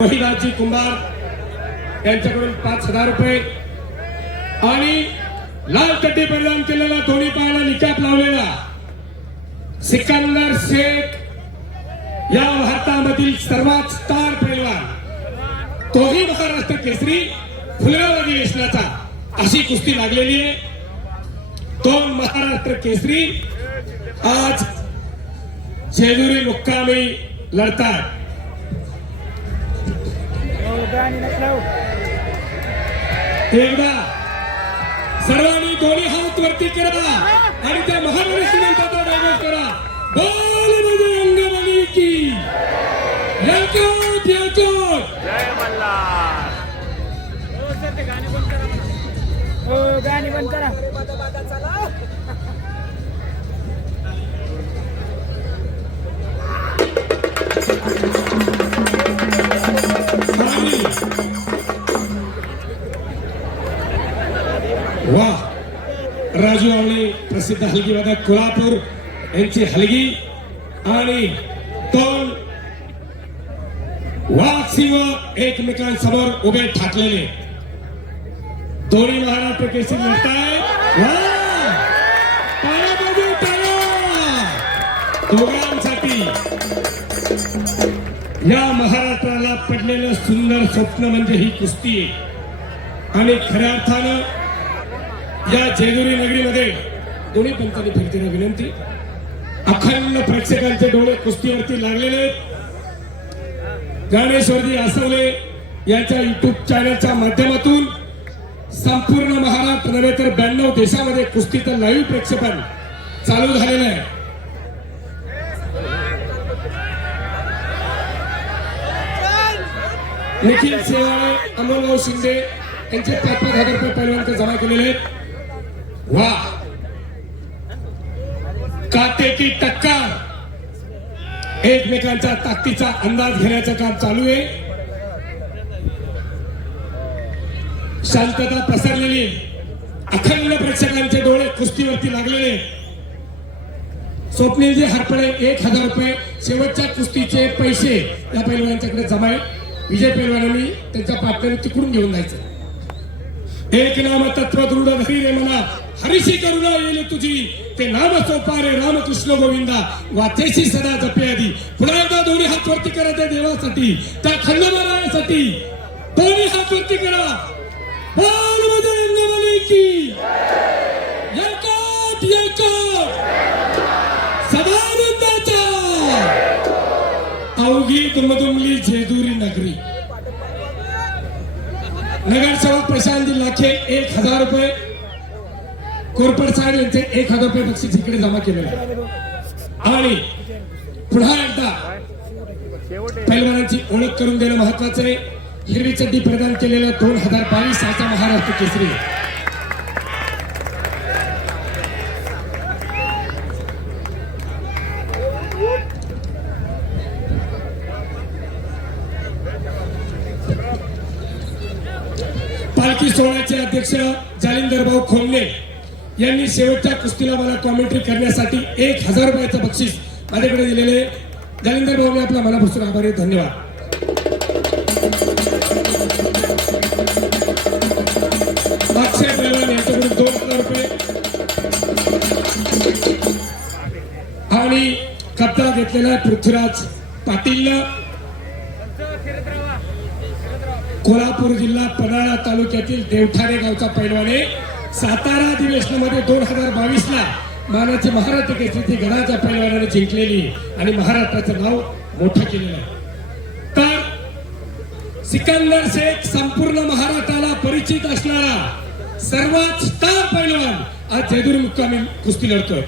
रोहिदासजी कुंभार यांच्याकडून 5,000 रुपये आणि लाल चड्डी परिधान केलेला दोन्ही पायाला निकाप लावलेला सिकंदर शेख या भारतामधील सर्वात स्टार पैलवान तोही महाराष्ट्र केसरी खुल्या अधिवेशनाचा अशी कुस्ती लागलेली आहे। दोन महाराष्ट्र केसरी आज जेजुरी मुक्कामी लढतात। एकदा सर्वांनी दोन्ही हात वरती करा आणि त्या महान श्रीमंताचा डायव्हर्ट करा। बोल बजरंगबली की याकोट याकोट जय मल्हार। गाणी बंद करा। वाह, राजू आवळे प्रसिद्ध हलगी वादक कोल्हापूर यांची हलगी आणि दोन वाघ सिंह एकमेकांसमोर उभे ठाकलेले दोन्ही महाराष्ट्र केसरी लढतायत। दोघांसाठी या महाराष्ट्राला पडलेलं सुंदर स्वप्न म्हणजे ही कुस्ती आहे आणि खऱ्या अर्थानं या जेजुरी नगरीमध्ये दोन्ही पंचांनी फिरतीने विनंती अखंड प्रेक्षकांचे डोळे कुस्तीवरती लागलेले गणेशवरजी आसवले यांच्या युट्यूब चॅनलच्या माध्यमातून संपूर्ण महाराष्ट्र नव्हे तर 92 देशामध्ये कुस्तीचं लाईव्ह प्रक्षेपण चालू झालेलं आहे। निखिल सेवाळे अमोलभाऊ शिंदे यांचे 5,000 रुपये पैलवान जमा केलेले आहेत। वाह, काटे की टक्कर एकमेकांच्या ताकदीचा अंदाज घेण्याचं काम चालू आहे। शांतता पसरलेली अखंड प्रेक्षकांचे डोळे कुस्तीवरती लागलेले। स्वप्नीलजी हरपळे 1,000 रुपये शेवटच्या कुस्तीचे पैसे या पैलवानांच्याकडे जमा आहे। विजय पैलवानांनी त्यांच्या पार्टनर तिकडून घेऊन जायचं। एक नाम तत्व दृढ धरी रे मना हरिशी करुणा येईल तुझी ते नाम सोपारे रामकृष्ण गोविंदा वाचेशी सदा जपे आधी। पुन्हा एकदा दोन्ही हात वरती करा त्या देवासाठी त्या खंडोबारायासाठी दोन्ही हात वरती करा। बोल बजरंगबली की याकोट याकोट सदानंदाचा अवघी दुमदुमली जेजुरी नगरी। नगरसेवक प्रशांतजी लाखे 1,000 रुपये कोरपड साहेब यांचे 1,000 रुपये बक्षीस इकडे जमा केलेले आणि पुन्हा एकदा पैलवानांची ओळख करून देणं महत्वाचं आहे। हिरवी चड्डी प्रदान केलेला 2022 सालचा महाराष्ट्र केसरी पालखी सोहळ्याचे अध्यक्ष जालिंदर भाऊ खोमने यांनी शेवटच्या कुस्तीला मला कॉमेंट्री करण्यासाठी 1,000 रुपयाचं बक्षीस माझ्याकडे दिलेले जालिंदर भाऊ आपला मनापासून आभारी, धन्यवाद। अक्षय पैलवान यांच्याकडून 2,000 रुपये आणि कप्तान घेतलेला पृथ्वीराज पाटील कोल्हापूर जिल्हा पन्हाळा तालुक्यातील देवठाणे गावचा पैलवाने सातारा अधिवेशनामध्ये 2022 ला मानाची महाराष्ट्र केसरी गडाच्या पैलवानाने जिंकलेली आणि महाराष्ट्राचं नाव मोठं केलेलं आहे। तर सिकंदर शेख संपूर्ण महाराष्ट्राला परिचित असणारा सर्वात स्टार पैलवान आज जेजुरी मुक्कामी कुस्ती लढतोय।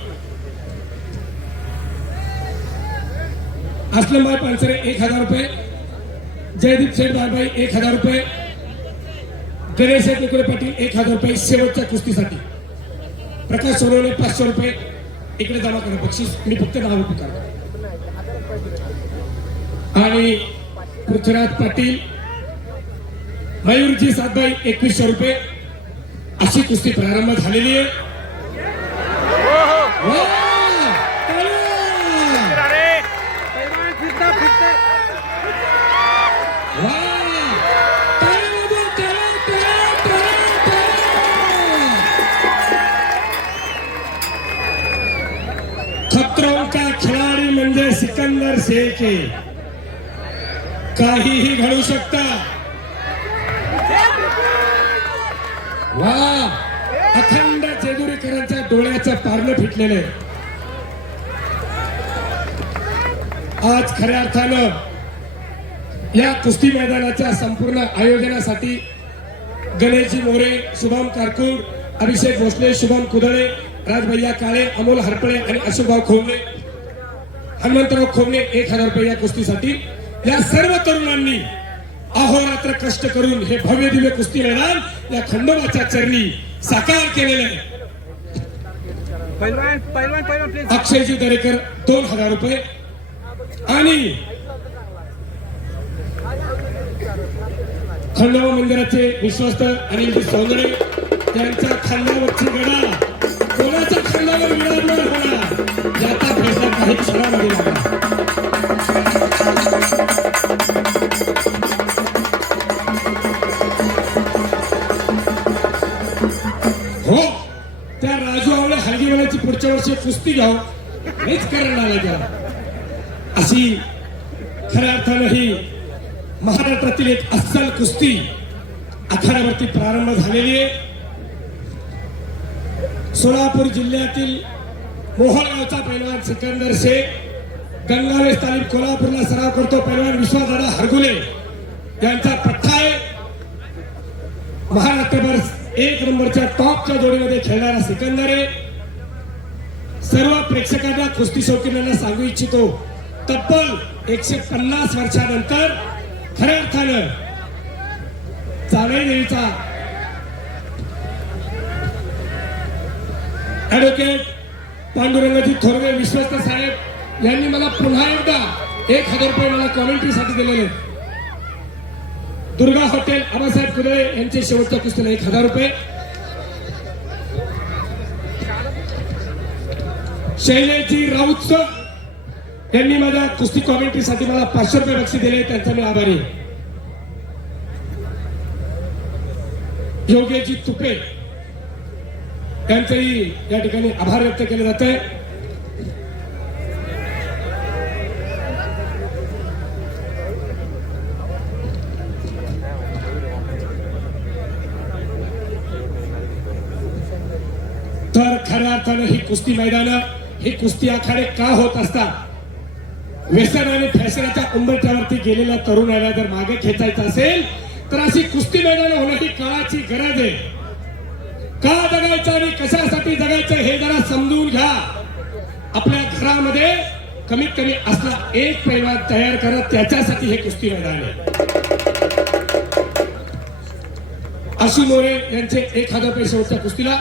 असलमभाई पानसरे 1,000 रुपये, जयदीप शेठ बाबाई 1,000 रुपये, गणेश निकुळे पाटील 1,000 रुपये शेवटच्या कुस्तीसाठी, प्रकाश सोनवणे 500 रुपये इकडे जमा करा बक्षीस। मी फक्त नाव पुकारतो आणि पृथ्वीराज पाटील मयूरजी सातबाई 2,100 रुपये अशी कुस्ती प्रारंभ झालेली आहे। फिरता वाह सिकंदर शेख आहे. काहीही घडू शकता. वा, अखंड जेजुरीकरांच्या डोळ्याचं पारणं फिटलेलं आहे. आज खऱ्या अर्थानं या कुस्ती मैदानाच्या संपूर्ण आयोजनासाठी गणेशजी मोरे, शुभम कारकूड, अभिषेक भोसले, शुभम कुदळे, राजभैया काळे, अमोल हरपळे आणि अशोकभाऊ खोमणे, हनुमंतराव खोमणे 1000 रुपये या कुस्तीसाठी. या सर्व तरुणांनी अहोरात्र कष्ट करून हे भव्य दिव्य कुस्ती मैदान या खंडोबाच्या चरणी साकार केलेलं आहे. अक्षयजी दरेकर 2000 रुपये आणि खंडोबा मंदिराचे विश्वस्त अनिलजी सौंदर्य यांच्या खांद्यावरची गडा कोणाच्या खांद्यावर विराजमान होणार याचा फैसला काही क्षणामध्ये लागला. हो, त्या राजू आवळे हलगीवाल्याची पुढच्या वर्षी कुस्ती घ्याव हेच कारण आलं त्याला. अशी खऱ्या अर्थानं ही महाराष्ट्रातील एक अस्सल कुस्ती आखाड्यावरती प्रारंभ झालेली आहे. सोलापूर जिल्ह्यातील मोहोळगावचा पैलवान सिकंदर शेख, गंगावेस तालीम कोल्हापूरला सराव करतो पैलवान विश्वासदादा हरगुले यांचा पठ्ठा आहे. महाराष्ट्रभर 1 नंबरच्या टॉपच्या जोडीमध्ये खेळणारा सिकंदर आहे. सर्व प्रेक्षकांना, कुस्ती शौकीनांना सांगू इच्छितो, तब्बल 150 वर्षानंतर खऱ्या अर्थानं चालई देवीचा ऍडव्होकेट पांडुरंगाजी थोरवे विश्वस्त साहेब यांनी मला पुन्हा एकदा 1000 रुपये मला कॉमेंट्रीसाठी दिलेले. दुर्गा हॉटेल आबासाहेब कुदळे यांचे शेवटच्या कुस्तीला 1000 रुपये. शैलेशजी राऊत सर यांनी माझ्या कुस्ती कॉमेंट्रीसाठी मला 500 रुपये बक्षीस दिले, त्यांचा मी आभारी. योगेशजी तुपे यांचेही या ठिकाणी आभार व्यक्त केले जाते. तर खऱ्या अर्थानं ही कुस्ती मैदानं, ही कुस्ती आखाडे का होत असतात? व्यसन आणि फॅशनच्या उंबरठ्यावरती गेलेल्या तरुणाला जर मागे खेचायचं असेल तर अशी कुस्ती मैदान होणं ही काळाची गरज आहे. का जगायचं आणि कशासाठी जगायचं हे जरा समजून घ्या. आपल्या घरामध्ये कमीत कमी असला एक पैलवान तयार करा, त्याच्यासाठी हे कुस्ती मैदान आहे. आशू मोरे यांचे 1000 रुपये शेवटच्या कुस्तीला.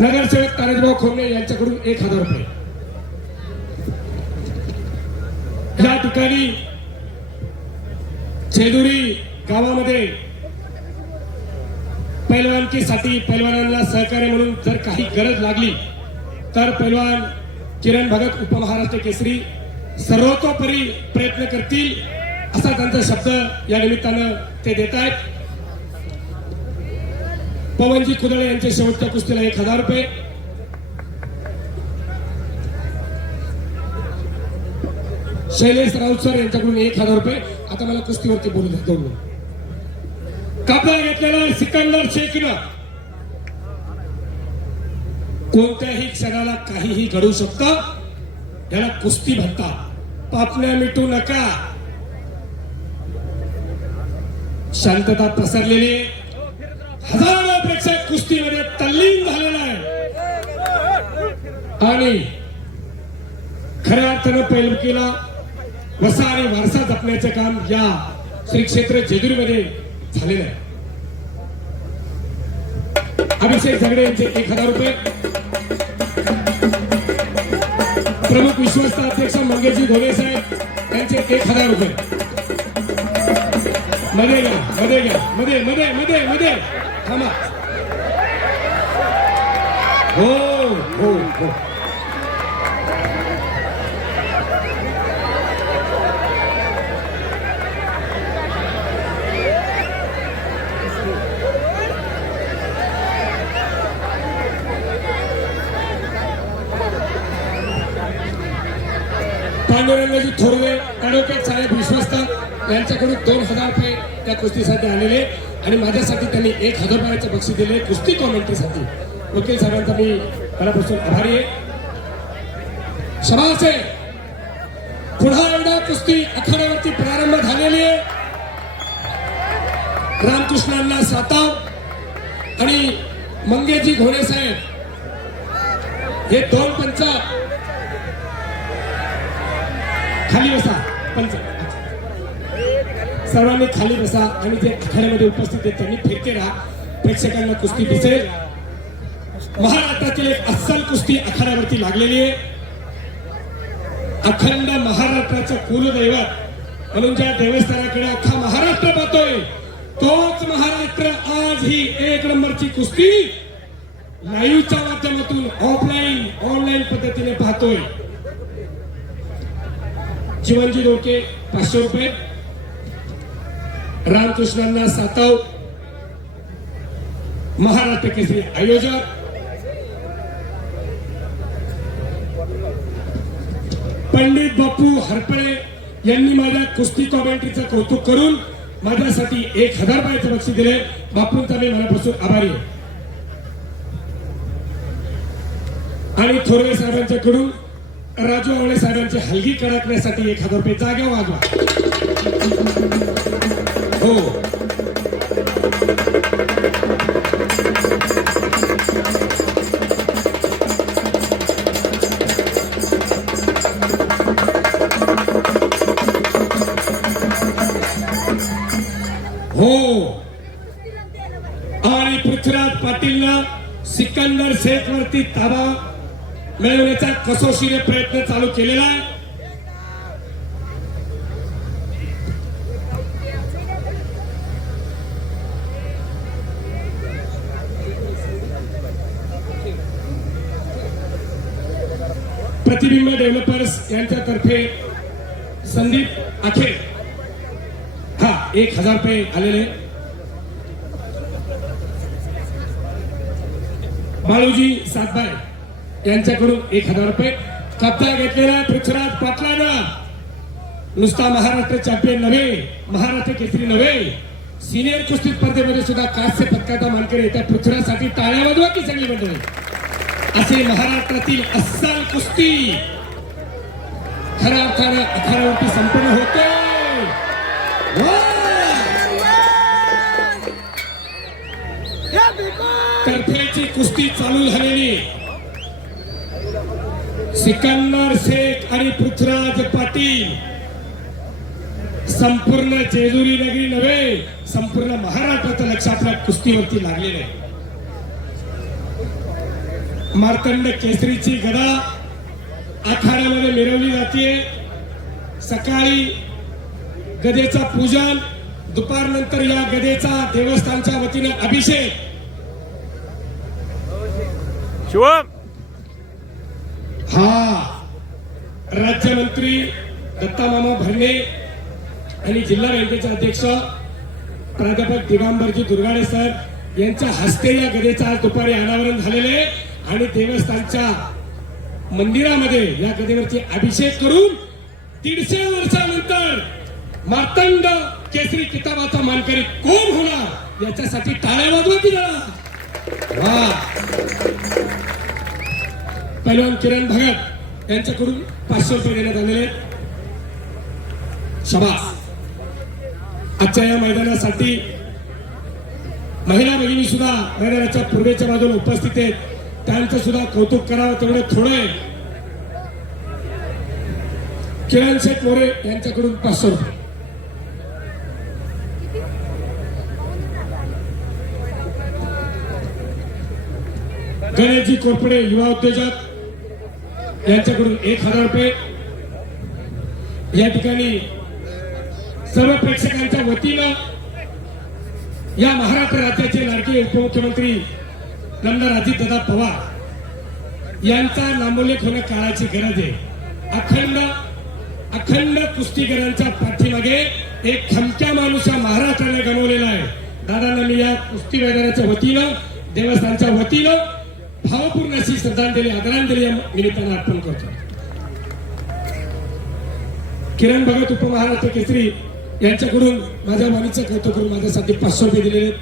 नगरसेवक तानाजीभाऊ खोमणे यांच्याकडून 1000 रुपये. या ठिकाणी जेजुरी गावामध्ये पैलवानकीसाठी पैलवानांना सहकार्य म्हणून जर काही गरज लागली तर पैलवान किरण भगत उपमहाराष्ट्र केसरी सर्वतोपरी प्रयत्न करतील असा त्यांचा शब्द या निमित्तानं ते देत आहेत. पवनजी कुदळे यांच्या शेवटच्या कुस्तीला 1000 रुपये. शैलेश राऊत सर यांच्याकडून 1000 रुपये. आता मला कुस्तीवरती बोलू द्या. दोन कापला घेतलेला सिकंदर शेखनं कोणत्याही क्षणाला काहीही घडू शकतं. याला कुस्ती म्हणतात. पापण्या मिटू नका. शांतता पसरलेली, हजारो प्रेक्षक कुस्तीमध्ये तल्लीन झालेला आहे आणि खऱ्या अर्थानं पैलवानकीला वसा आणि वारसा जपण्याचं काम या श्री क्षेत्र जेजुरीमध्ये झालेलं आहे. अभिषेक झगडे यांचे 1000 रुपये. प्रमुख विश्वस्त अध्यक्ष मंगेशजी धोले साहेब यांचे 1000 रुपये. मध्ये घ्या, मध्ये घ्या, मध्ये मध्ये मध्ये मध्ये थांबा. हो हो हो. पांडुरंगजी थोरवे ॲडव्होकेट साहेब विश्वस्त यांच्याकडून 2000 रुपये त्या कुस्तीसाठी आलेले आणि माझ्यासाठी त्यांनी 1000 रुपयाचे बक्षीस दिले कुस्ती कॉमेंट्रीसाठी. वकील साहेबांचा मी मनापासून आभारी आहे. शाबास आहे. पुन्हा एकदा कुस्ती आखाड्यावरती प्रारंभ झालेली आहे. रामकृष्णांना साताव आणि मंगेजी घोणे साहेब हे 2 पंच खाली बसा. पंच सर्वांनी खाली बसा आणि जे आखाड्यामध्ये उपस्थित आहेत त्यांनी फिरके राहा. प्रेक्षकांना कुस्ती दिसेल. महाराष्ट्रातील एक अस्सल कुस्ती आखाड्यावरती लागलेली आहे. अखंड महाराष्ट्राचं कुलदैवत म्हणून ज्या देवस्थानाकडे अख्खा महाराष्ट्र पाहतोय तोच महाराष्ट्र आज ही 1 नंबरची कुस्ती लाईव्हच्या माध्यमातून ऑफलाईन ऑनलाईन पद्धतीने पाहतोय. जीवनजी डोके 500 रुपये. रामकृष्णांना साताव महाराष्ट्र केसरी आयोजक. पंडित बापू हरपळे यांनी माझ्या कुस्ती कॉमेंट्रीचं कौतुक करून माझ्यासाठी 1000 रुपयाचं बक्षीस दिले. बापूंचा मी मनापासून आभारी आहे. आणि थोरवे साहेबांच्याकडून राजू आवळे साहेबांची हलगी कडाकण्यासाठी 1000 रुपये. जागा वाजवा. हो हो. आणि पृथ्वीराज पाटीलनं सिकंदर शेख वरती ताबा मिळवण्याचा कसोशीने प्रयत्न चालू केलेला आहे. प्रतिबिंब डेव्हलपर्स यांच्यातर्फे संदीप आखे 1000 रुपये आलेले. बाळूजी सातबाई यांच्याकडून 1000 रुपये. कब्जा घेतलेला पृथ्वीराज पाटलानं नुसता महाराष्ट्र चॅम्पियन नव्हे, महाराष्ट्र केसरी नव्हे, सिनियर कुस्ती स्पर्धेमध्ये सुद्धा कांस्य पदकाचा मानकरी येत्या पृथ्वीराजसाठी टाळ्या वाजवा की सगळी मंडळी. असे महाराष्ट्रातील अस्सल कुस्ती खऱ्या अर्थानं आखाड्यावरती संपन्न होते. तर्फेची कुस्ती चालू झालेली. सिकंदर शेख आणि पृथ्वीराज पाटील संपूर्ण जेजुरी नगरी नव्हे, संपूर्ण महाराष्ट्राचं लक्ष आपल्या कुस्तीवरती लागलेलं आहे. मार्तंड केसरीची गदा आखाड्यामध्ये मिरवली जाते. सकाळी गदेचा पूजन, दुपारनंतर या गदेचा देवस्थानच्या वतीनं अभिषेक. राज्यमंत्री दत्ता मामा भरणे आणि जिल्हा बँकेचे अध्यक्ष प्राध्यापक दिगंबरजी दुर्गाडे सर यांच्या हस्ते या गदेचं आज दुपारी अनावरण झालेले आणि देवस्थानच्या मंदिरामध्ये या गदेवरची अभिषेक करून 150 वर्षानंतर मार्तंड केसरी किताबाचा मानकरी कोण होणार याच्यासाठी टाळ्या वाजवा की जरा. पैलवान किरण भगत यांच्याकडून 500 रुपये देण्यात आलेले. शाबास. आजच्या या मैदानासाठी महिला भगिनी सुद्धा मैदानाच्या पूर्वेच्या बाजूला उपस्थित आहेत. त्यांचं सुद्धा कौतुक करावं तेवढं थोडं आहे. किरण शेठ मोरे यांच्याकडून 500 रुपये. गणेशजी कोरपडे युवा उद्योजक यांच्याकडून 1000 रुपये. या ठिकाणी सर्व प्रेक्षकांच्या वतीनं या महाराष्ट्र राज्याचे लाडके उपमुख्यमंत्री नंदराजी दादा पवार यांचा नामोल्लेख होणं काळाची गरज आहे. अखंड कुस्तीगरांच्या पाठीमागे एक खमक्या माणूस या महाराष्ट्राने गमावलेला आहे. दादांना मी या कुस्ती मैदानाच्या वतीनं, देवस्थानच्या वतीनं भावपूर्ण अशी श्रद्धांजली, आदरांजली या निमित्तानं अर्पण करतो. किरण भगत उपमहाराष्ट्र केसरी यांच्याकडून माझ्या मानीचं कौतुक करून माझ्यासाठी 500 रुपये दिलेले आहेत.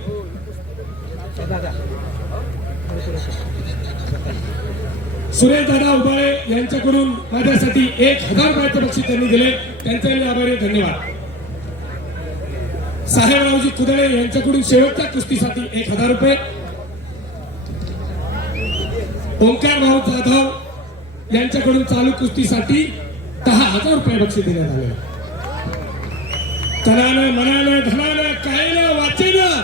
सुरेश दादा उबाळे यांच्याकडून माझ्यासाठी 1000 रुपयाचं बक्षीस त्यांनी दिले, त्यांचे मी आभारी आहे, धन्यवाद. साहेबरावजी कुदळे यांच्याकडून शेवटच्या कुस्तीसाठी 1000 रुपये. ओंकार भाऊ जाधव यांच्याकडून चालू कुस्तीसाठी 10,000 रुपये बक्षीस देण्यात आले. तनानं मनानं धनानं कायनं वाचेनं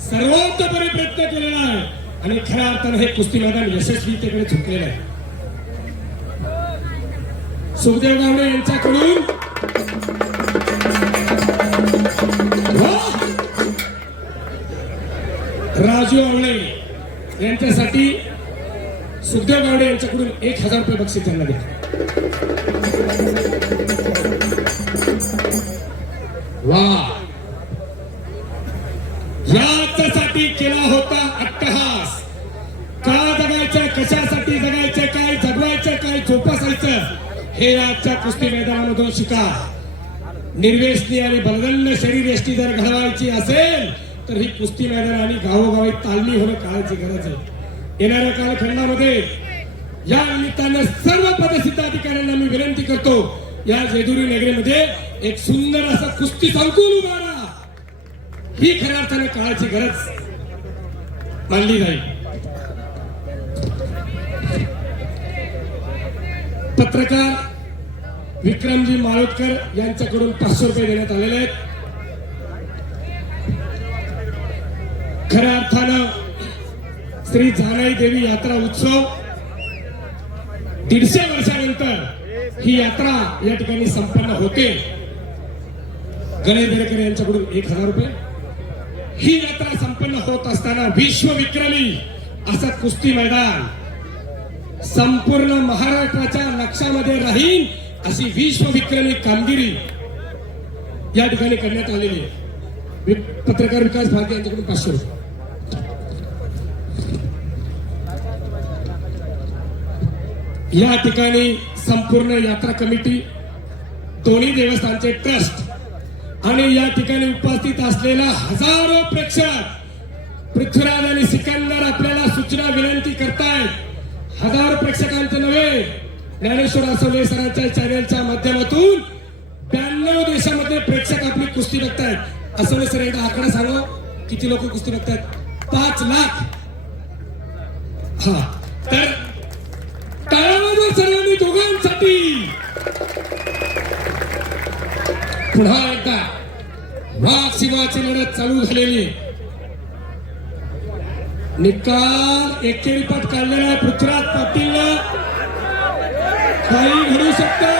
सर्वोत्तपणे प्रयत्न केलेला आहे आणि खऱ्या अर्थानं हे कुस्ती मैदान यशस्वीतेकडे झुकलेलं आहे. सुखदेव गावडे यांच्याकडून राजू आवळे यांच्यासाठी सुखदेव गावडे यांच्याकडून 1000 रुपये बक्षीस त्यांना दिले. वा, याच्यासाठी केला होता अट्टहास. का जगायचं, कशासाठी जगायचं, काय जगवायचं, काय जोपासायचं हे आजच्या कुस्ती मैदानामधून शिका. निर्वेशनी आणि बलगंड शरीर यष्टी जर घडवायची असेल तर ही कुस्ती मैदान आणि गावोगावी तालमी होणं काळाची गरज आहे. येणाऱ्या कालखंडामध्ये या निमित्तानं सर्व पदसिद्ध अधिकाऱ्यांना मी विनंती करतो, या जेजुरी नगरीमध्ये एक सुंदर असं कुस्ती संकुल उभारा. ही खऱ्या अर्थाने काळाची गरज मानली जाईल. पत्रकार विक्रमजी माळोदकर यांच्याकडून 500 रुपये देण्यात आलेले आहेत. खऱ्या अर्थानं श्री जानाई देवी यात्रा उत्सव 150 वर्षानंतर ही यात्रा या ठिकाणी संपन्न होते. गणेश बेडकर यांच्याकडून 1000 रुपये. ही यात्रा संपन्न होत असताना विश्वविक्रमी असं कुस्ती मैदान संपूर्ण महाराष्ट्राच्या नक्षामध्ये राहील अशी विश्वविक्रमी कामगिरी या ठिकाणी करण्यात आलेली आहे. पत्रकार विकास भारती यांच्याकडून 500 रुपये. या ठिकाणी संपूर्ण यात्रा कमिटी, दोन्ही देवस्थानचे ट्रस्ट आणि या ठिकाणी उपस्थित असलेला हजारो प्रेक्षक, पृथ्वीराज आणि सिकंदर आपल्याला सूचना विनंती करतायत. हजारो प्रेक्षकांचे नव्हे, ज्ञानेश्वर आसवले सरांच्या चॅनेलच्या माध्यमातून 92 देशामध्ये प्रेक्षक आपली कुस्ती बघतायत. आसवले सर एकदा आकडा सांगा, किती लोक कुस्ती बघतायत? 5 लाख. हा, तर टाळ्या सर्वांनी दोघांसाठी. पुन्हा एकदा वाघ सिंहाची लढत चालू झालेली. निकाल एकेरी पट काढलेला आहे पृथ्वीराज पाटीलला. काही घडू शकतं.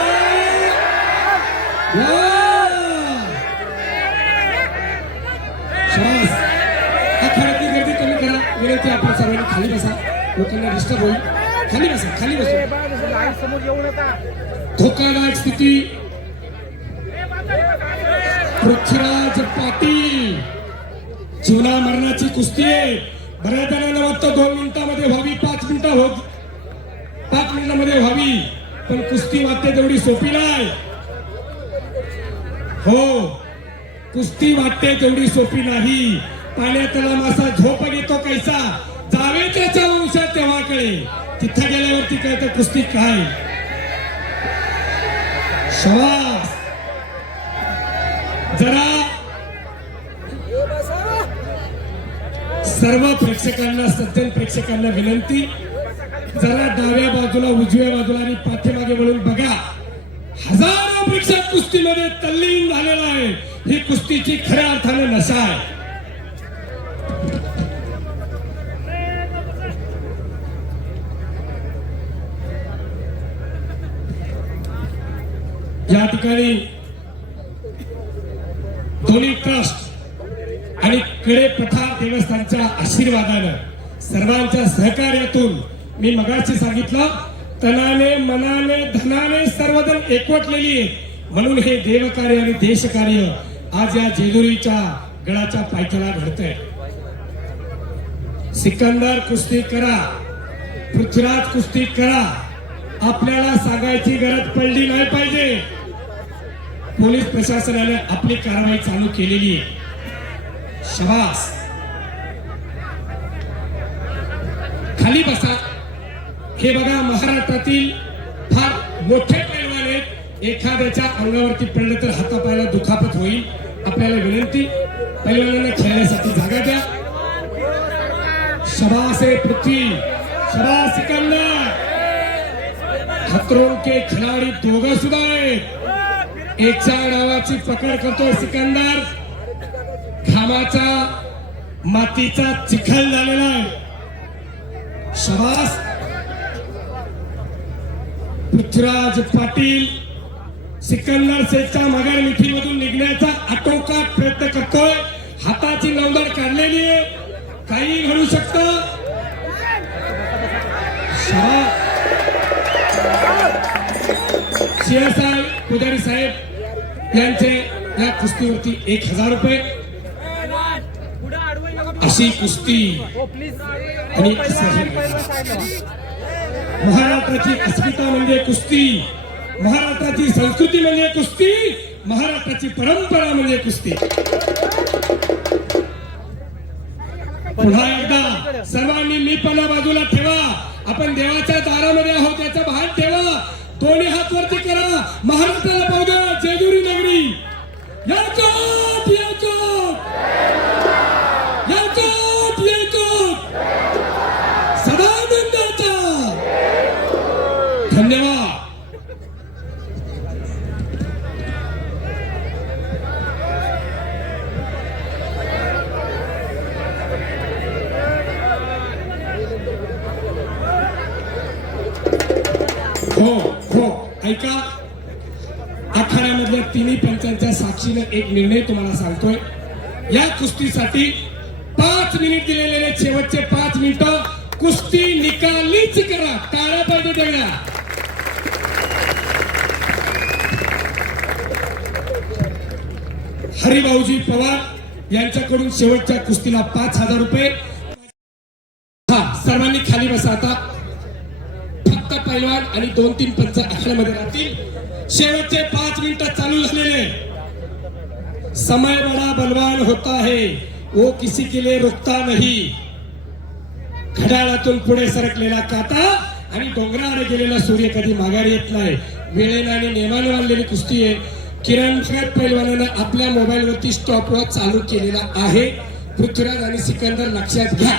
आखाड्यातली गर्दी कमी करा विनंती. आपण सर्वांनी खाली बसा, लोकांना डिस्टर्ब होईल. खाली बसा, खाली बसा. धोकादायक स्थिती. पृथ्वीराज पाटील, जीवना मरणाची कुस्ती आहे. बऱ्याच जणांना वाटतं 2 मिनिटांमध्ये व्हावी, 5 मिनिटांमध्ये व्हावी, पण कुस्ती वाटते तेवढी सोपी नाही. हो, कुस्ती वाटते तेवढी सोपी नाही. पाण्यातला मासा झोप घेतो कैसा, जावे त्याच्या वंशात तेव्हा कळे. तिथं गेल्यावरती कळतं कुस्ती काय. श्वास जरा सर्व प्रेक्षकांना, सज्जन प्रेक्षकांना विनंती, जरा डाव्या बाजूला, उजव्या बाजूला आणि पाठीमागे वळून बघा. हजारो प्रेक्षक कुस्तीमध्ये तल्लीन झालेला आहे. ही कुस्तीची खऱ्या अर्थाने नशा आहे. या ठिकाणी दोन्ही ट्रस्ट आणि कडे पठार देवस्थानच्या आशीर्वादानं, सर्वांच्या सहकार्यातून, मी मगाशी सांगितलं, तनाने मनाने धनाने सर्वजण एकवटलेली आहे. म्हणून हे देवकार्य आणि देशकार्य आज या जेजुरीच्या गडाच्या पायथ्याला घडतंय. सिकंदर कुस्ती करा, पृथ्वीराज कुस्ती करा. आपल्याला सांगायची गरज पडली नाही पाहिजे. पोलीस प्रशासनाने आपली कारवाई चालू केलेली आहे. शाबास. खाली बसा. हे बघा, महाराष्ट्रातील फार मोठे पैलवान आहेत. एखाद्याच्या अंगावरती पडलं तर हातापायाला दुखापत होईल. आपल्याला विनंती, पैलवानांना खेळण्यासाठी जागा द्या. शाबास है पृथ्वी, शाबास सिकंदर. खतरों के खिलाडी दोघं सुद्धा आहेत. एकच्या डावाची पकड करतोय सिकंदर. घामाचा मातीचा चिखल झालेला आहे. शाबास. पृथ्वीराज पाटील सिकंदर शेखच्या मगर मिठीमधून निघण्याचा आटोकाट प्रयत्न करतोय. हाताची नवदार काढलेली आहे. काही घडू शकतं. CSI पुजारी साहेब यांचे या कुस्तीवरती 1000 रुपये. अशी कुस्ती आणि महाराष्ट्राची अस्मिता म्हणजे कुस्ती, महाराष्ट्राची संस्कृती म्हणजे कुस्ती, महाराष्ट्राची परंपरा म्हणजे कुस्ती. पुन्हा एकदा सर्वांनी मीपणा बाजूला ठेवा. आपण देवाच्या दारामध्ये आहोत याचा भान ठेवा. दोन्ही हात वरती करा. महाराष्ट्राला पाहू द्या. जेजुरी नगरी याकोट याकोट याकोट याकोट सदानंदाचा. धन्यवाद. हो हो, ऐका. आखाड्यामधल्या तिन्ही पंचांच्या साक्षीने एक निर्णय तुम्हाला सांगतोय. या कुस्तीसाठी 5 मिनिट दिलेले, शेवटचे 5 मिनिटं कुस्ती निकालीच करा. टाळ्या पाहिजे तेवढ्या. हरिभाऊजी पवार यांच्याकडून शेवटच्या कुस्तीला 5000 रुपये. हा, सर्वांनी खाली बसा. आता पैलवान आणि 2-3 पंच आखाड्यामध्ये राहतील. शेवटचे 5 मिनिटं चालू झालेले. समय बड़ा बलवान होता है, वो किसी के लिए रुकता नहीं. घड्याळातून पुढे सरकलेला काटा आणि डोंगरावर गेलेला सूर्य कधी माघारी येत नाही. वेळेने आणि नियमाने बांधलेली कुस्ती आहे. किरण भगत पैलवानानं आपल्या मोबाईलवरती स्टॉपवॉच चालू केलेला आहे. पृथ्वीराज आणि सिकंदर लक्षात घ्या.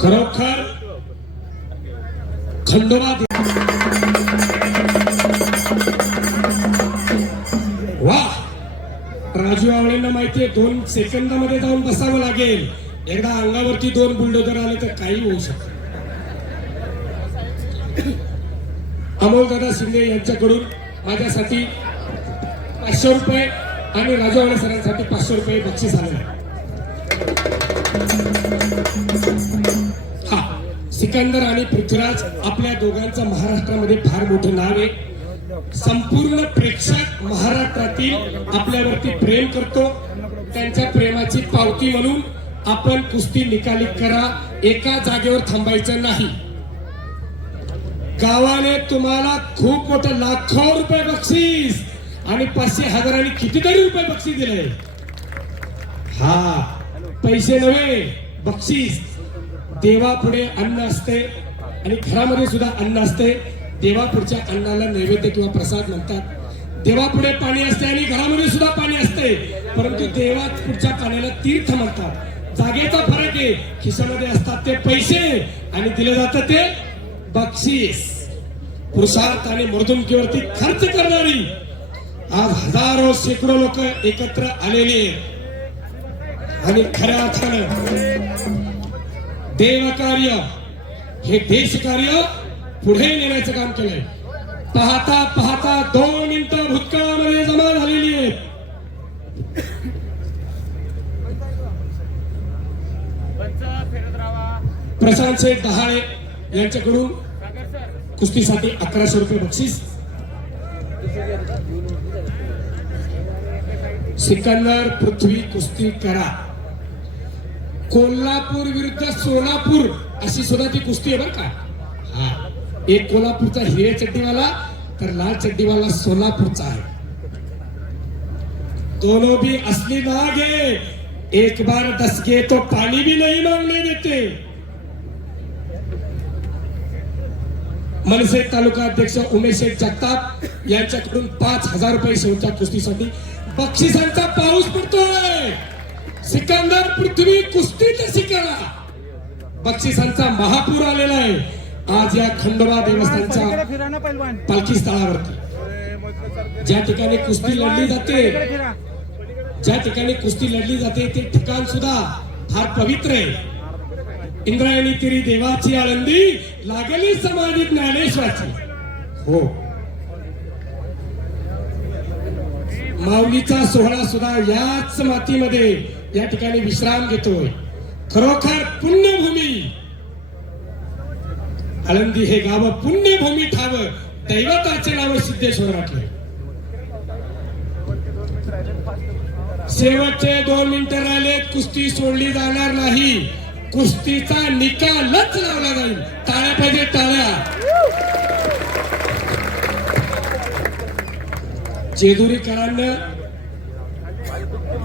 खरोखर खंडोबा. वा, राजू आवळेंना माहितीये 2 सेकंदामध्ये जाऊन बसावं लागेल. एकदा अंगावरती 2 बुलडोजर आले तर काही होऊ शकत. अमोलदादा शिंदे यांच्याकडून माझ्यासाठी 500 रुपये आणि राजू आवळे सरांसाठी 500 रुपये बक्षीस आले. सिकंदर आणि पृथ्वीराज आपल्या दोघांचं महाराष्ट्रामध्ये फार मोठं नाव आहे. संपूर्ण प्रेक्षक महाराष्ट्रातील आपल्यावरती प्रेम करतो. त्यांच्या प्रेमाची पावती म्हणून आपण कुस्ती निकाली करा. एका जागेवर थांबायचं नाही. गावाने तुम्हाला खूप मोठं लाखो रुपये बक्षीस आणि 500,000 आणि कितीतरी रुपये बक्षीस दिले. हा, पैसे नव्हे, बक्षीस. देवापुढे अन्न असते आणि घरामध्ये सुद्धा अन्न असते. देवापुढच्या अन्नाला नैवेद्य किंवा प्रसाद म्हणतात. देवापुढे पाणी असते आणि घरामध्ये सुद्धा पाणी असते, परंतु देवापुढच्या पाण्याला तीर्थ म्हणतात. जागेचा फरक आहे. खिशामध्ये असतात ते पैसे आणि दिले जातं ते बक्षीस. पुरुषार्थ आणि मर्दुमकीवरती खर्च करणारी आज हजारो शेकडो लोक एकत्र आलेली आहेत आणि खऱ्या अर्थानं देवकार्य हे देशकार्य पुढे नेण्याचं काम केलंय. पाहता पाहता 2 मिनिटं भूतकाळामध्ये जमा झालेली आहेत. प्रशांत शेठ दहाळे यांच्याकडून कुस्तीसाठी 1100 रुपये बक्षीस. सिकंदर पृथ्वी कुस्ती करा. कोल्हापूर विरुद्ध सोलापूर अशी सुद्धा ती कुस्ती आहे बरं का. हा, एक कोल्हापूरचा हिरे चड्डीवाला तर लाल चड्डीवाला सोलापूरचा आहे. दोनों भी असली नाग है, एक बार दस गए तो पानी भी नहीं मांगने देते. मनसे तालुका अध्यक्ष उमेश शेठ जगताप यांच्याकडून 5,000 रुपये शेवटच्या कुस्तीसाठी बक्षिसांचा पाऊस पडतोय. सिकंदर पृथ्वी कुस्तीत शिकारा, बक्षिसांचा महापूर आलेला आहे आज या खंडोबा देवस्थानच्या फिरा ना पैलवान. पालखी स्थळावरती. ज्या ठिकाणी कुस्ती लढली जाते, ज्या ठिकाणी कुस्ती लढली जाते ते ठिकाण सुद्धा फार पवित्र आहे. इंद्रायणी तिरी देवाची आळंदी लागली समाधी ज्ञानेश्वराची. हो, माऊलीचा सोहळा सुद्धा याच मातीमध्ये या ठिकाणी विश्राम घेतोय. खरोखर पुण्यभूमी आळंदी हे गाव पुण्यभूमी ठाव, दैवताचे नाव सिद्धेश्वर राखले. शेवटचे 2 मिनिटं राहिले, कुस्ती सोडली जाणार नाही, कुस्तीचा निकालच लावला जाईल. टाळ्या पाहिजे, टाळ्या. जेजुरीकरांना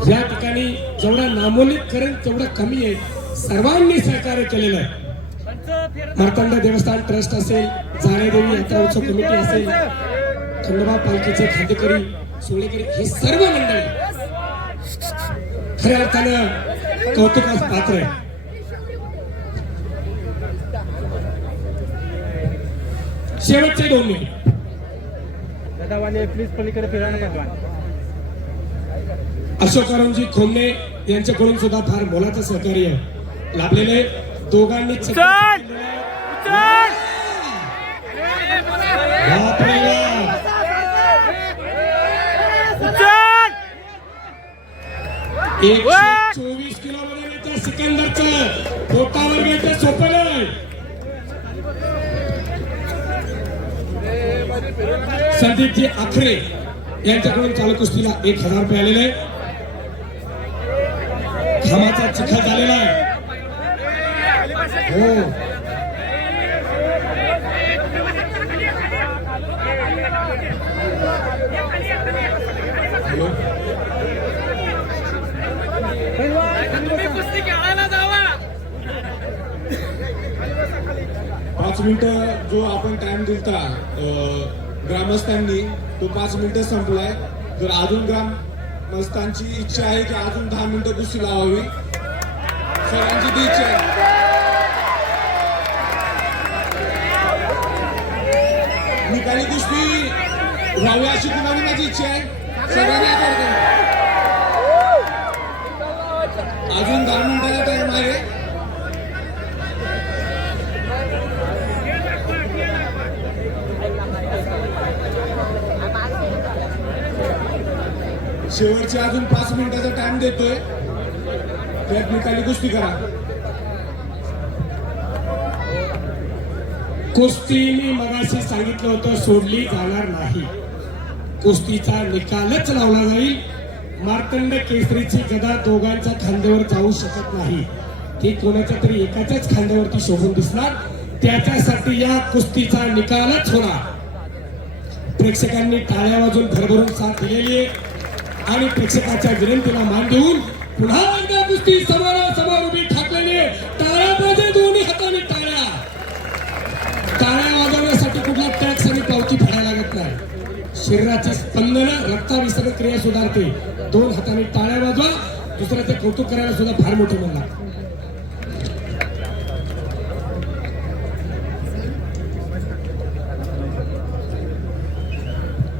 या ठिकाणी जेवढा नामोल्लेख करेल तेवढं कमी आहे. सर्वांनी सहकार्य केलेलं आहे. मार्तंड देवस्थान ट्रस्ट असेल, जाणेदेवी यात्रा उत्सव कमिटी असेल, खंडोबा पालखीचे खांदेकरी, सोळेकरी, हे सर्व मंडळी खऱ्या अर्थानं कौतुकास पात्र आहे. शेवटचे 2 मिनिट. दादावाले प्लीज पलीकडे फिरा ना पैलवान. अशोक अरुणजी खोमणे यांच्याकडून सुद्धा फार मोलाचं सहकार्य लाभलेले. दोघांनी बापरे बाप. 124 किलो मध्ये सिकंदरचं पोटावर घ्यायचं सोपं नाही. संदीपजी आखरे यांच्याकडून चालू कुस्तीला 1,000 रुपये आलेले. घामाचा चिखल झालेला आहे. हो, हॅलो, कुस्ती खेळायला जावा. 5 मिनिटं जो आपण टाइम दिलता ग्रामस्थांनी, तो 5 मिनिटं संपलाय. तर अजून ग्रामस्थांची इच्छा आहे की अजून 10 मिनिटं कुस्ती लावावी. सगळ्यांची ती इच्छा आहे. निकाली कुस्ती व्हावी अशी कुणाची माझी इच्छा आहे. सगळ्यांनी करतो. अजून 10 मिनिटाचा टाइम आहे. शेवटचे अजून 5 मिनिटाचा टाइम देतोय. त्यात निकाली कुस्ती करा. कुस्ती मी मगाशी सांगितलं होतं सोडली जाणार नाही. कुस्तीचा निकालच लावला जाईल. मार्तंड केसरीची गदा दोघांच्या खांद्यावर जाऊ शकत नाही, ती कोणाच्या तरी एकाच्याच खांद्यावरती शोभून दिसणार. त्याच्यासाठी या कुस्तीचा निकालच होणार. प्रेक्षकांनी टाळ्या वाजून भरभरून साथ दिलेली आहे आणि प्रेक्षकाच्या विनंतीला मान देऊन पुन्हा एकदा कुस्ती समोरासमोर उभी ठाकलेली आहे. टाळ्या पाहिजे, दोन्ही हाताने टाळ्या. टाळ्या वाजवण्यासाठी कुठला टॅक्स आणि पावती फाडायला लागत नाही. शरीराची स्पंदन, रक्ताभिसरण क्रिया सुधारते. 2 हाताने टाळ्या वाजवा. दुसऱ्याचे कौतुक करायला सुद्धा फार मोठे मन लागते.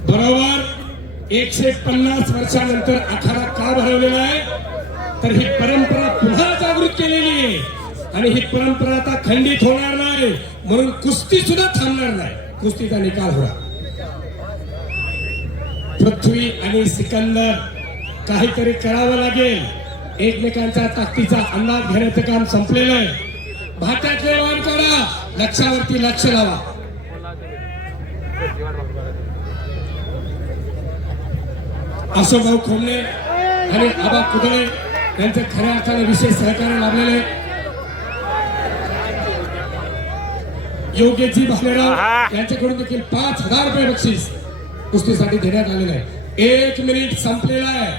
बरोबर 150 वर्षानंतर आखाडा का भरवलेला आहे, तर ही परंपरा पुन्हा जागृत केलेली आहे आणि ही परंपरा आता खंडित होणार नाही. म्हणून कुस्ती सुद्धा थांबणार नाही. कुस्तीचा निकाल होणार. पृथ्वी आणि सिकंदर काहीतरी करावं लागेल. एकमेकांच्या ताकदीचा अंदाज घेण्याचं काम संपलेलं आहे. भाट्यातले वन करा, लक्षावरती लक्ष लावा. अशोकभाऊ खोमणे आणि आबा कुदळे यांचे खऱ्या अर्थाने विशेष सहकार्य लाभलेले. योगेशजी भालेराव यांच्याकडून देखील 5,000 रुपये बक्षीस कुस्तीसाठी देण्यात आलेलं आहे. 1 मिनिट संपलेला आहे.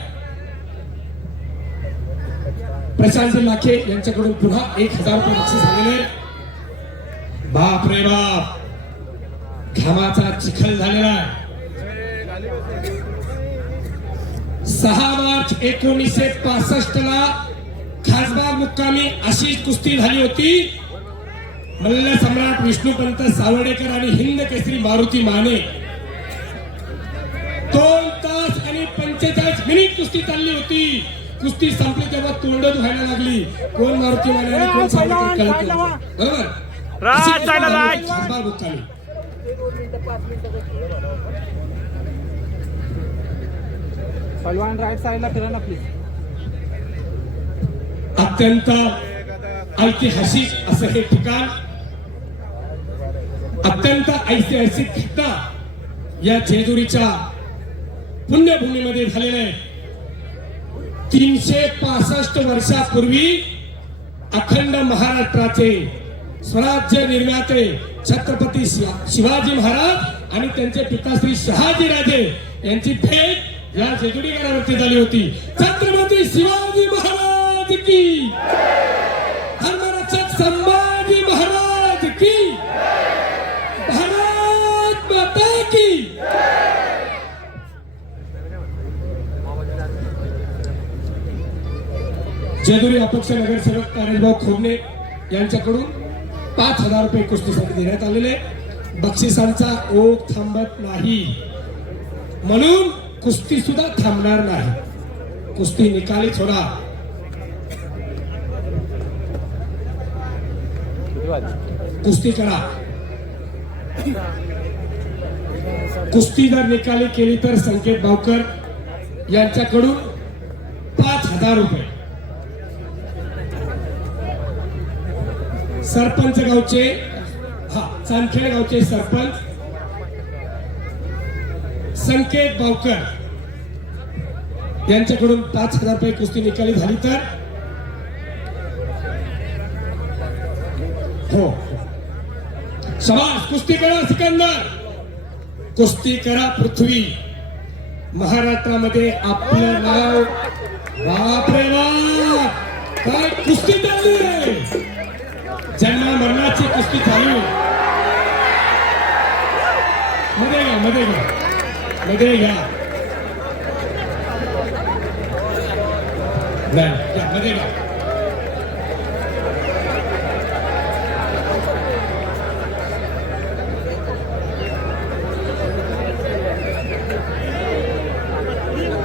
प्रशांतजी लाखे यांच्याकडून पुन्हा 1,000 रुपये बक्षीस आलेले आहे. बाप रे बाप, घामाचा चिखल झालेला आहे. 6 मार्च 1965 ला खासबाग मुक्कामी अशीच कुस्ती झाली होती. मल्ल सम्राट विष्णुपंत सावर्डेकर आणि हिंद केसरी मारुती माने 2 तास आणि 45 मिनिट कुस्ती चालली होती. कुस्ती संपली तेव्हा तोंड धुवायला लागली. कोण मारुती माने आणि कोण सावर्डेकर कळत नव्हतं. बरोबर. खासबाग मुक्कामी पहलवान राईट साईडला फिरा ना प्लीज. अत्यंत ऐतिहासिक असं हे ठिकाण, अत्यंत ऐतिहासिक घटना या जेजुरीच्या पुण्यभूमीमध्ये झालेलं आहे. 365 वर्षापूर्वी अखंड महाराष्ट्राचे स्वराज्य निर्माते छत्रपती शिवाजी महाराज आणि त्यांचे पिता श्री शहाजी राजे यांची भेट या जेजुरी गडावरती झाली होती. छत्रपती शिवाजी महाराज की, धर्मरक्षक संभाजी महाराज की, भारत माता की. जेजुरी अपक्ष नगरसेवक तारेभाऊ खोबणे यांच्याकडून 5,000 रुपये कुस्तीसाठी देण्यात आलेले. बक्षिसांचा ओघ थांबत नाही म्हणून कुस्ती सुद्धा थांबणार नाही. कुस्ती निकालीच होणार. कुस्ती करा. कुस्ती जर निकाली केली तर संकेत भावकर यांच्याकडून 5,000 रुपये. सरपंच गावचे, चांदखेड गावचे सरपंच संकेत भावकर यांच्याकडून 5,000 रुपये कुस्ती निकाली झाली तर हो. शाबास. कुस्ती करा सिकंदर, कुस्ती करा पृथ्वी. महाराष्ट्रामध्ये आपलं नाव. बापरे बाप, काय कुस्ती चालली आहे. जन्मा मरणाची कुस्ती चालू. मध्ये घ्या, मध्ये घ्या, मध्ये घ्या. मध्ये घ्या.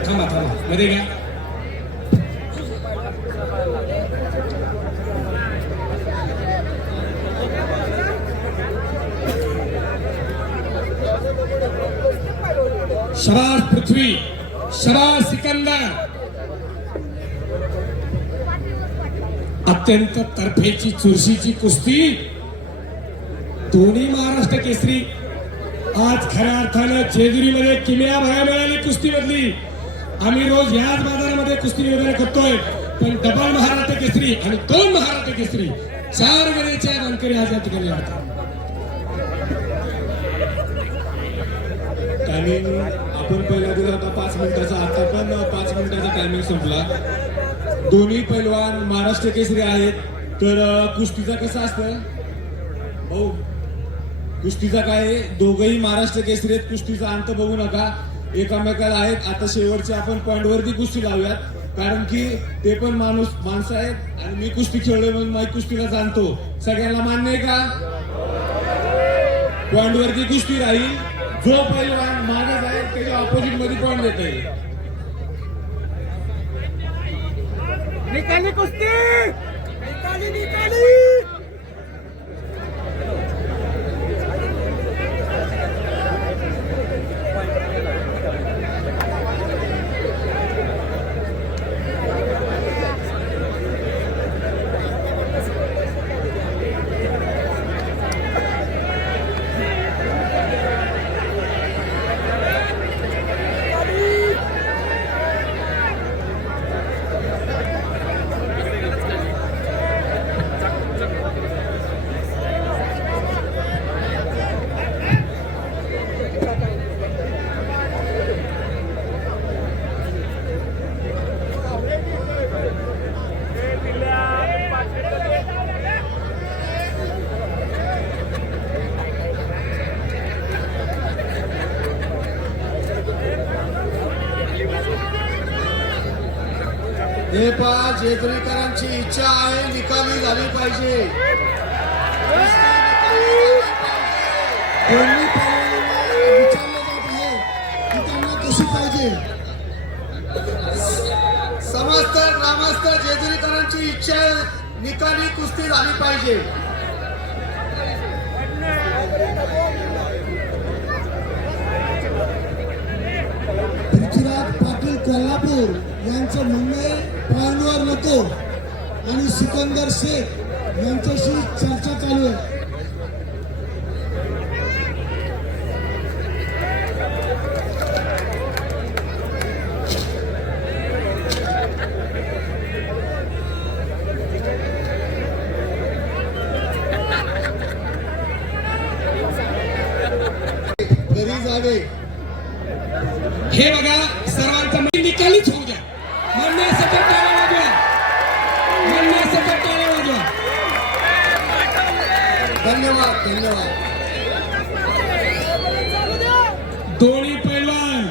थांबा थांबा, मध्ये घ्या. शाबास पृथ्वी, शाबास सिकंदर. अत्यंत तर्फेची चुरशीची कुस्ती. दोन्ही महाराष्ट्र केसरी. आज खऱ्या अर्थानं जेजुरीमध्ये किमया बघायला मिळाली कुस्तीमधली. आम्ही रोज याच बाजारामध्ये कुस्ती वगैरे करतोय, पण डबल महाराष्ट्र केसरी आणि 2 महाराष्ट्र केसरी, 4 गणेच्या जानकारी आज या ठिकाणी राहतात. टायमिंग आपण पहिला दिला होता 5 मिनिटाचा, आता पण 5 मिनिटाचा टायमिंग संपला. दोन्ही पैलवान महाराष्ट्र केसरी आहेत. तर कुस्तीचा कसं असतं हो, कुस्तीचा काय, दोघंही महाराष्ट्र केसरी आहेत. कुस्तीचा अंत बघू नका, एकामेकाला आहेत. आता शेवटच्या आपण पॉईंटवरती कुस्ती लावूयात, कारण की ते पण माणसं आहेत आणि मी कुस्ती खेळलोय म्हणून माझी कुस्तीला जाणतो. सगळ्यांना मान्य आहे का? पॉईंटवरती कुस्ती राहील. जो पैलवान मागे जाईल त्याच्या ऑपोजिट मध्ये पॉईंट देता येईल. निकाली कुस्ती, निकाली निकाली. हे पहा जेजुरीकरांची इच्छा आहे निकाली झाली पाहिजे. दोन्ही पैलवानांना विचारलं जात आहे की त्यांना कशी पाहिजे. समस्त ग्रामस्थ जेजुरीकरांची इच्छा आहे निकाली कुस्ती झाली पाहिजे. पृथ्वीराज पाटील कोल्हापूर यांचं म्हणणे पॉईंटवर नको आणि सिकंदर शेख यांच्याशी चर्चा चालू आहे. घरी जावे. हे बघा सर्वांचा निकालीच होऊ द्या. म्हणणे असं तर टाळ्या वाजवा. म्हणणे असं तर टाळ्या वाजवा. धन्यवाद धन्यवाद. दोन्ही पैलवान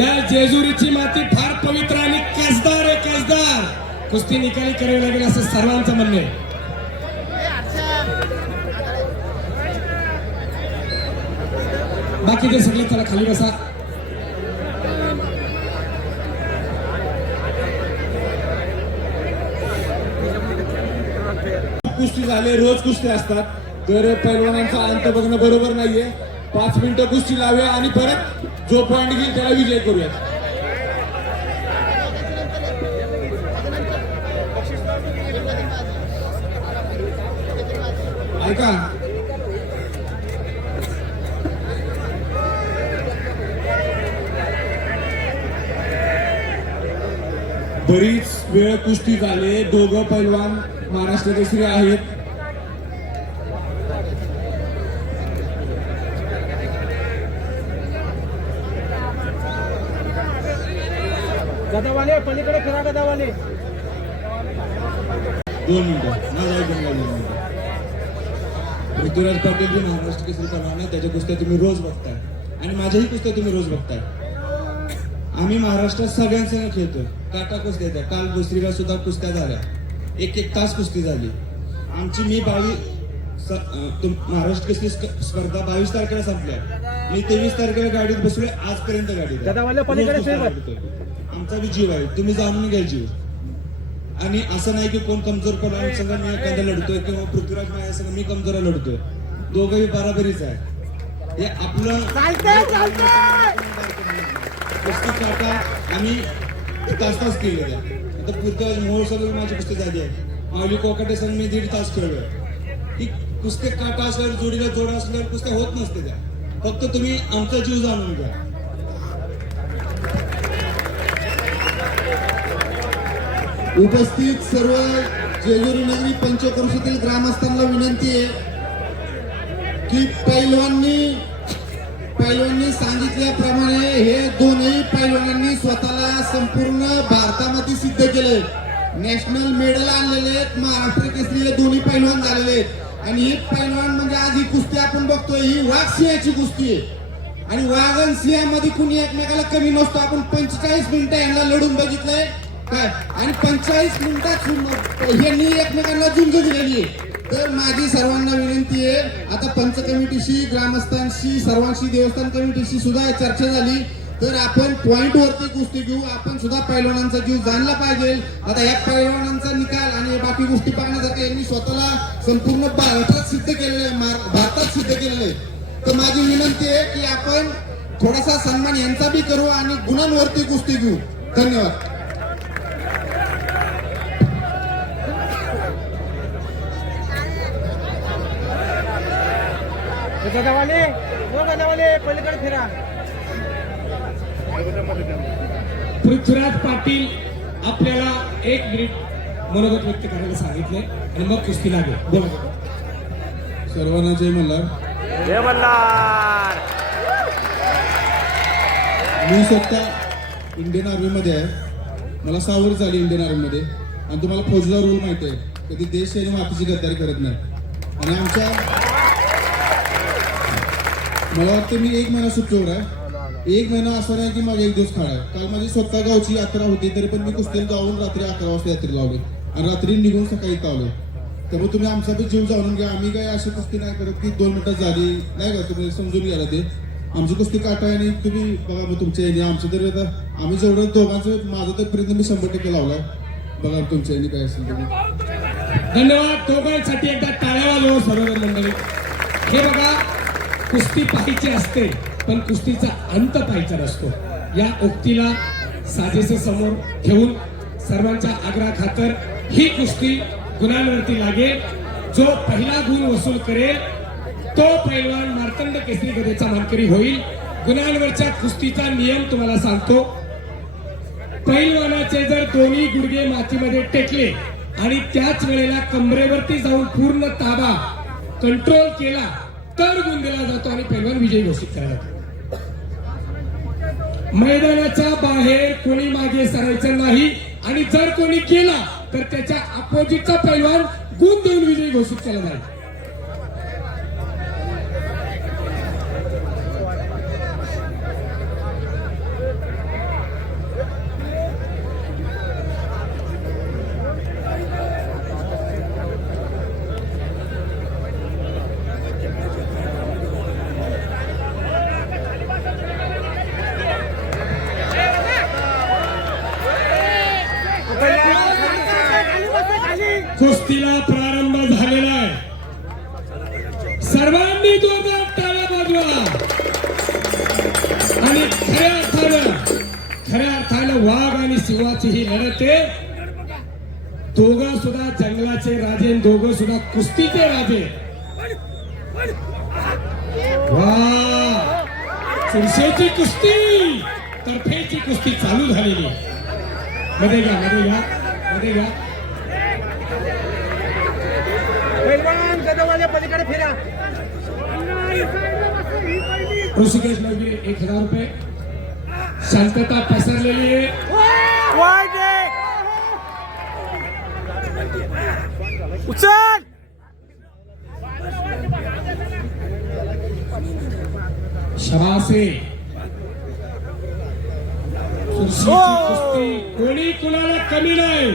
या जेजुरीची माती फार पवित्र आणि कसदार आहे कसदार. कुस्ती निकाली करावी लागेल असं सर्वांचं म्हणणं आहे. बाकीचे सगळे चला खाली बसा. कुस्ती झाले रोज कुस्ती असतात तर पैलवानांचा अंत बघणं बरोबर नाहीये. 5 मिनिटं कुस्ती लावूया आणि परत जो पॉइंट घेईल त्याला विजय करूया. ऐका बरीच वेळ कुस्ती झाले. दोघं पैलवान महाराष्ट्र केसरी आहेत. गदावाले पलीकडे फिरा गदावाले. 2 मिनिटं माझा ऐकून घ्या. पृथ्वीराज पाटील जे महाराष्ट्र केसरी पैलवान आहे त्याच्या कुस्त्या तुम्ही रोज बघताय आणि माझ्याही कुस्त्या तुम्ही रोज बघताय. आम्ही महाराष्ट्रात सगळ्यांसंग खेळतो. काटा कुस्त्या येतात. काल दुसरीला सुद्धा कुस्त्या झाल्या. 1 तास कुस्ती झाली आमची. मी महाराष्ट्र केसरी स्पर्धा 22 तारखेला संपल्या. मी 23 तारखेला गाडीत बसलोय. आजपर्यंत गाडीत गदावाले पलीकडे फिरा. आमचा बी जीव आहे. तुम्ही जाणून घ्या जीव. आणि असं नाही की कोण कमजोर पैलवान संघ मी एखादा लढतोय किंवा पृथ्वीराज माझ्या संघ मी कमजोर लढतोय. दोघंही बराबरीच आहे. हे आपलं कुस्ती काटा आम्ही तास केले त्या. आता पृथ्वीराज महोत्सव माझी कुस्ती झाली आहे. माऊली कोकाटे संघ मी 1.5 तास खेळलोय. ही कुस्ती काटा असल्यावर जोडीला जोडा असल्यावर कुस्त्या होत नसते त्या. फक्त तुम्ही आमचा जीव जाणून घ्या. उपस्थित सर्व जेजुरी नगरी पंचक्रोशीतील ग्रामस्थांना विनंती आहे की पैलवानांनी सांगितल्याप्रमाणे हे दोनही पैलवानांनी स्वतःला संपूर्ण भारतामध्ये सिद्ध केलंय. नॅशनल मेडल आणलेले आहेत. महाराष्ट्र केसरी हे दोन्ही पैलवान झालेले आहेत. आणि ही पैलवान म्हणजे आज ही कुस्ती आपण बघतोय ही वाघ सिंहाची कुस्ती आहे. आणि वाघ आणि सिंहामध्ये कुणी एकमेकाला कमी नसतो. आपण 45 मिनिटं यांना लढून बघितलंय काय आणि 45 मिनिटात यांनी एकमेकांना झुंज दिलेली आहे. तर माझी सर्वांना विनंती आहे. आता पंच कमिटीशी ग्रामस्थांशी सर्वांशी देवस्थान कमिटीशी सुद्धा चर्चा झाली तर आपण पॉइंट वरती कुस्ती घेऊ. आपण सुद्धा पैलवानांचा जीव जाणला पाहिजे. आता या पैलवानांचा निकाल आणि बाकी गोष्टी पाहण्यासाठी यांनी स्वतःला संपूर्ण भारतात सिद्ध केलेलं आहे. भारतात सिद्ध केलेलं आहे. तर माझी विनंती आहे की आपण थोडासा सन्मान यांचा बी करू आणि गुणांवरती कुस्ती घेऊ. धन्यवाद. गदावाले पलीकडे फिरा. पृथ्वीराज पाटील आपल्याला 1 मिनिट मनोगत व्यक्त करायला सांगितले आणि मग कुस्ती लागेल. बोला. सर्वांना जय मल्हार. जय मल्हार. मी स्वतः इंडियन आर्मीमध्ये आहे. मला 6 वर्ष झाली इंडियन आर्मीमध्ये. आणि तुम्हाला फौजचा रूल माहिती आहे. कधी देश आणि मातीची गद्दारी करत नाही. आणि आमच्या मला वाटतं मी 1 महिना सुट्टीवर आहे. एक महिना असं नाही की माझा एक दिवस खाडा आहे. काल माझी स्वतः गावची यात्रा होती तरी पण मी कुस्तीला जाऊन रात्री 11 वाजता यात्रेला लावले आणि रात्री निघून सकाळी इथं आलो. त्यामुळे तुम्ही आमचा पण जीव जाणून घ्या. आम्ही काही अशी कुस्ती नाही करत की 2 मिनिटात झाली नाही का, तुम्ही समजून घ्यायला ते आमची कुस्ती काटा आहे. आणि तुम्ही बघा मग तुमच्या याने आमचं तरी आता आम्ही जेवढं दोघांचं माझं तर प्रयत्न मी 100% लावलाय. बघा तुमच्या याने काय असेल तुम्ही. धन्यवाद दोघांसाठी. एकदा टाळ्या वाजवा सर्व मंडळी. हे बघा, कुस्ती पाहायची असते पण कुस्तीचा अंत पाहायचा नसतो. या उक्तीला साजेसे समोर ठेवून सर्वांच्या आग्रहा खातर ही कुस्ती गुणांवरती लागेल. जो पहिला गुण वसूल करेल तो पैलवान मार्तंड केसरी गदेचा मानकरी होईल. गुणांवरच्या कुस्तीचा नियम तुम्हाला सांगतो. पैलवानाचे जर दोन्ही गुडघे मातीमध्ये टेकले आणि त्याच वेळेला कमरेवरती जाऊन पूर्ण ताबा कंट्रोल केला तर गुण दिला जातो आणि पैलवान विजयी घोषित केला जातो. मैदानाच्या बाहेर कोणी मागे सरायचं नाही आणि जर कोणी केला तर त्याच्या अपोजिटचा पैलवान गुण देऊन विजयी घोषित केला जाईल. कुस्तीला प्रारंभ झालेला आहे. सर्वांनी जोरदार टाळ्या वाजवा. आणि खऱ्या अर्थानं वाघ आणि सिंहाची ही लढत आहे. दोघं सुद्धा जंगलाचे राजे, दोघं सुद्धा कुस्तीचे राजे. वा, सुरसेची कुस्ती, तर्फेची कुस्ती चालू झालेली. मध्ये घ्या. पैलवान गदावाले पलीकडे फिरा. ऋषिकेश नवगिरे 1000 रुपये. शांतता पसरलेली आहे. उचल. शबासे. कुस्ती कोणी कुणाला कमी नाही.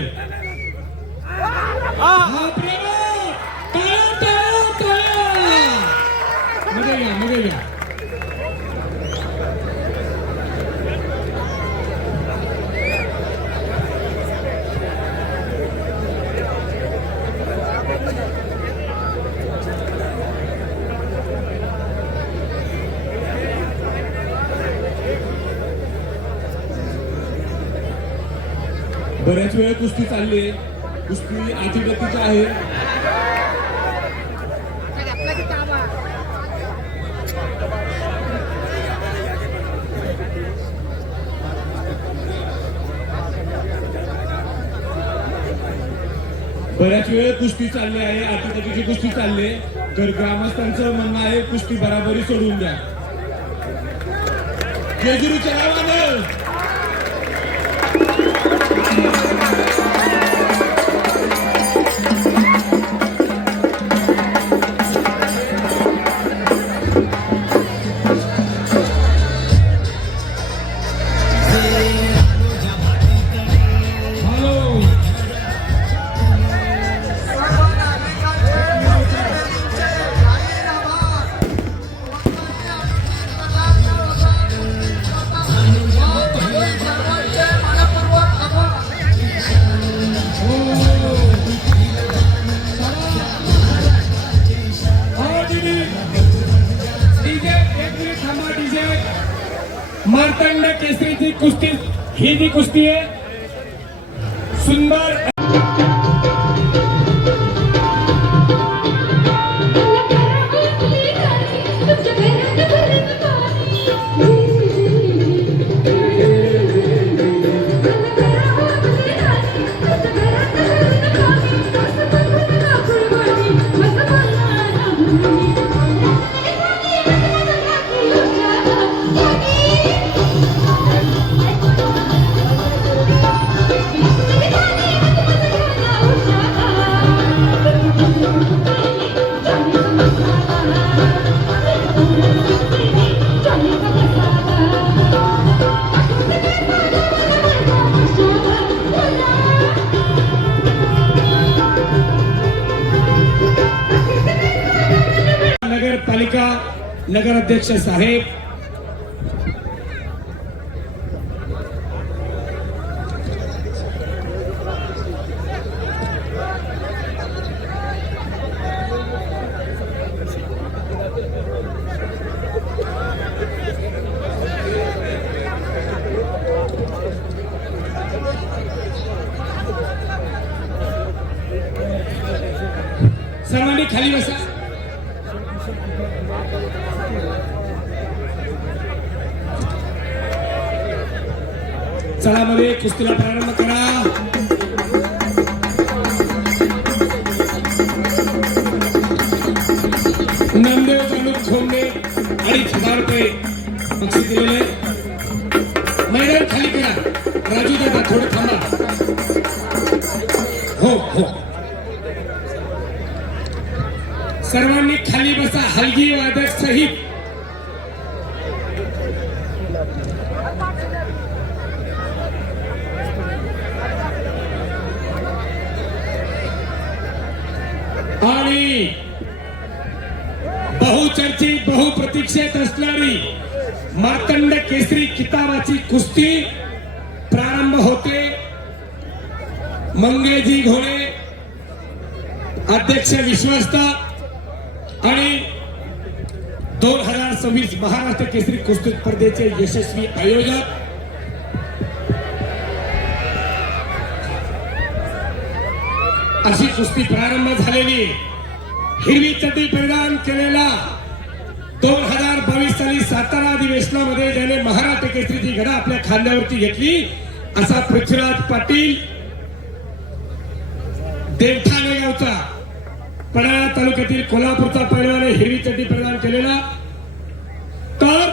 मध्ये घ्या. बऱ्याच वेळ कुस्ती चालली आहे. कुस्ती अतिगतीची आहे. बऱ्याच वेळ कुस्ती चालली आहे. अतिगतीची कुस्ती चालली आहे. तर ग्रामस्थांचं म्हणणं आहे कुस्ती बराबरी सोडून द्या. जेजुरीच्या नावानं मार्तंड केसरीची कुस्ती ही जी कुस्ती आहे सुंदर. नगराध्यक्ष साहेब, सर्वांनी खाली बसा. चला मध्ये कुस्तीला प्रारंभ करा. नामदेव चालू खोमणे 2,500 रुपये बक्षीस दिलेले. मैदान खाली करा. राजू दादा थोडं थांबा. हो हो, सर्वांनी खाली बसा. हलगी वादक सहित आणि बहुचर्चित बहुप्रतीक्षित असणारी मार्तंड केसरी किताबाची कुस्ती प्रारंभ होते. मंगेजी घोडे अध्यक्ष विश्वस्त आणि 2026 महाराष्ट्र केसरी कुस्ती स्पर्धेचे यशस्वी आयोजक अशी कुस्ती प्रारंभ झालेली. हिरवी चड्डी परिधान केलेला 2022 साली सातारा अधिवेशनामध्ये ज्याने महाराष्ट्र केसरीची घडा आपल्या खांद्यावरती घेतली असा पृथ्वीराज पाटील, देवठाणे गावचा, पडाळा तालुक्यातील कोल्हापूरचा पैलवान हिरवी चड्डी परिधान केलेला. तर